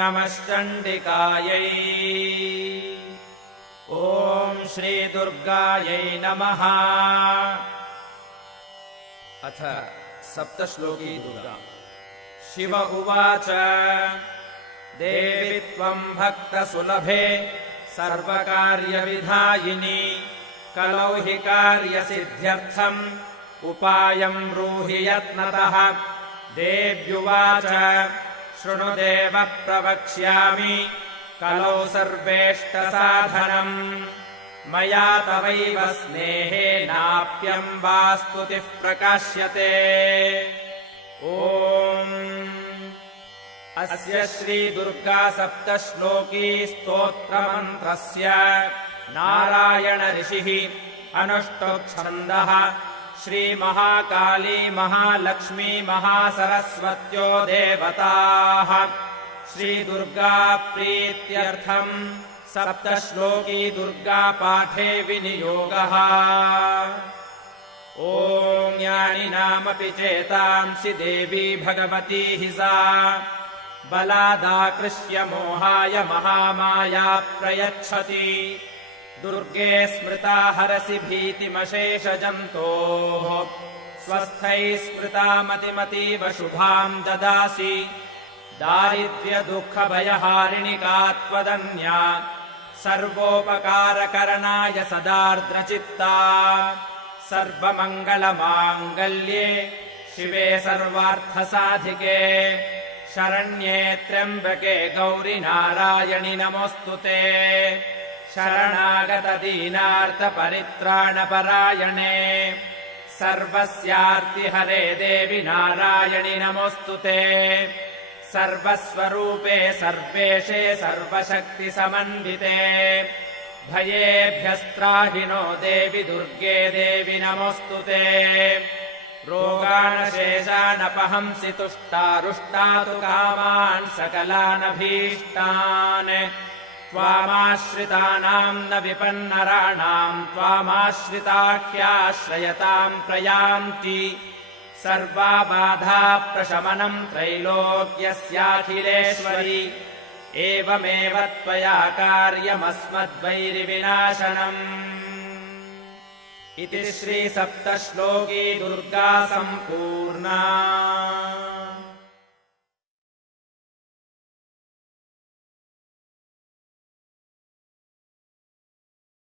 नमश्चण्डिकायै। ॐ श्रीदुर्गायै नमः। अथ सप्तश्लोकी दुर्गा। शिव उवाच देवि त्वम् भक्तसुलभे सर्वकार्यविधायिनी कलौ हि कार्यसिद्ध्यर्थम् उपायम् ब्रूहि यत्नतः। देव्युवाच शृणु देव प्रवक्ष्यामि कलौ सर्वेष्टसाधनम् मया तवैव स्नेहेनाप्यम् वा स्तुतिः प्रकाश्यते। ॐ अस्य श्रीदुर्गा सप्तश्लोकी स्तोत्रमन्त्रस्य नारायण ऋषिः अनुष्टुप्छन्दः। श्रीमहाकाली महालक्ष्मी महासरस्वत्यो देवताः श्रीदुर्गा प्रीत्यर्थम् सप्तश्लोकी दुर्गा पाठे विनियोगः। ॐ ज्ञानिनामपि चेतांसि देवी भगवती हि सा बलादाकृष्य मोहाय महामाया प्रयच्छति। दुर्गे स्मृता हरसि भीतिमशेषजन्तोः स्वस्थैः स्मृता मतिमतीव शुभाम् ददासि। दारिद्र्यदुःखभयहारिणिका त्वदन्या सर्वोपकारकरणाय सदार्द्रचित्ता। सर्वमङ्गलमाङ्गल्ये शिवे सर्वार्थसाधिके शरण्ये त्र्यम्बके गौरि नारायणि नमोऽस्तुते। शरणागतदीनार्तपरित्राणपरायणे सर्वस्यार्तिहरे देवि नारायणि नमोऽस्तुते। सर्वस्वरूपे सर्वेशे सर्वशक्तिसमन्विते भयेभ्यस्त्राहिनो देवि दुर्गे देवि नमोऽस्तुते। रोगानशेषानपहंसि तुष्टारुष्टातु कामान् सकलानभीष्टान्। त्वामाश्रितानाम् न विपन्नराणाम् त्वामाश्रिता ह्याश्रयताम् प्रयान्ति। सर्वाबाधा प्रशमनम् त्रैलोक्यस्याखिलेश्वरि एवमेव त्वया कार्यमस्मद्वैरिविनाशनम्। इति श्रीसप्तश्लोकी दुर्गा सम्पूर्णा।